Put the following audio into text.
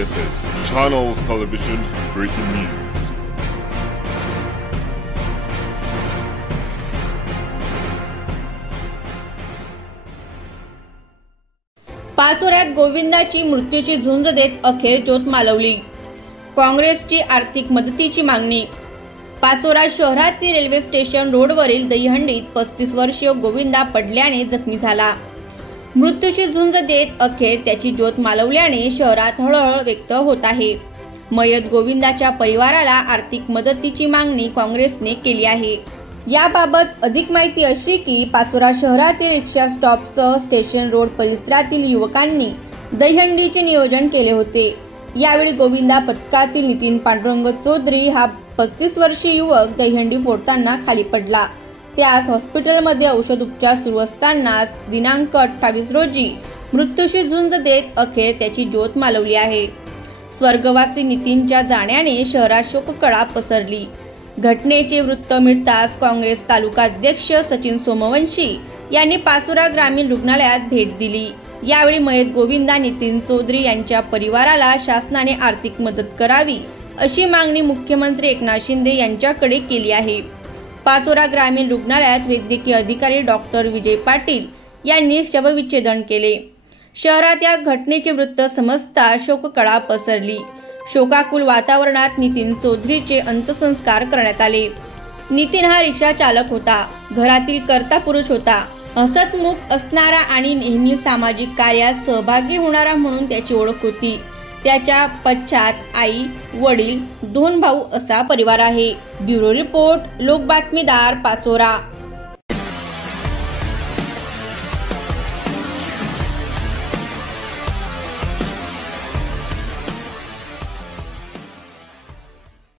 This is Channels Television's breaking news. पाचोऱ्यात गोविंदाची मृत्यूची झुंज देत अखेर ज्योत मालवली. काँग्रेसची आर्थिक मदतीची मागणी. पाचोरा शहरातील रेल्वे स्टेशन रोडवरील दहीहंडीत 35 वर्षीय गोविंदा पडल्याने जखमी झाला. मृत्यूची झुंज देत अखेर त्याची ज्योत मालवल्याने शहरात हळहळ व्यक्त होत आहे. मयत गोविंदाच्या परिवाराला आर्थिक मदतीची मागणी काँग्रेसने केली आहे. याबाबत अधिक माहिती अशी की पाचोरा शहरातील रिक्षा स्टॉपसह स्टेशन रोड परिसरातील युवकांनी दहीहंडीचे नियोजन केले होते. यावेळी गोविंदा पथकातील नितीन पांडुरंग चौधरी हा 35 वर्षीय युवक दहीहंडी फोडताना खाली पडला. त्यास हॉस्पिटलमध्ये औषध उपचार सुरू असताना दिनांक 28 रोजी मृत्यूशी झुंज देत अखेर त्याची ज्योत मालवली आहे. स्वर्गवासी नितीनच्या जाण्याने शहरात शोककळा पसरली. घटनेचे वृत्त मिळताच काँग्रेस तालुका अध्यक्ष सचिन सोमवंशी यांनी पाचोरा ग्रामीण रुग्णालयात भेट दिली. यावेळी मयत गोविंदा नितीन चौधरी यांच्या परिवाराला शासनाने आर्थिक मदत करावी अशी मागणी मुख्यमंत्री एकनाथ शिंदे यांच्याकडे केली आहे. पाचोरा ग्रामीण रुग्णालयात वैद्यकीय अधिकारी डॉक्टर विजय पाटील यांनी शवविच्छेदन केले. शहरात या घटनेचे वृत्त समजता शोककळा पसरली. शोकाकुल वातावरणात नितीन चौधरीचे अंत्यसंस्कार करण्यात आले. नितीन हा रिक्षा चालक होता. घरातील कर्ता पुरुष होता. हसतमुख असणारा आणि नेहमी सामाजिक कार्यात सहभागी होणारा म्हणून त्याची ओळख होती. त्याच्या पश्चात आई, वडील, 2 भाऊ असा परिवार आहे. ब्युरो रिपोर्ट, लोक बातमीदार, पाचोरा.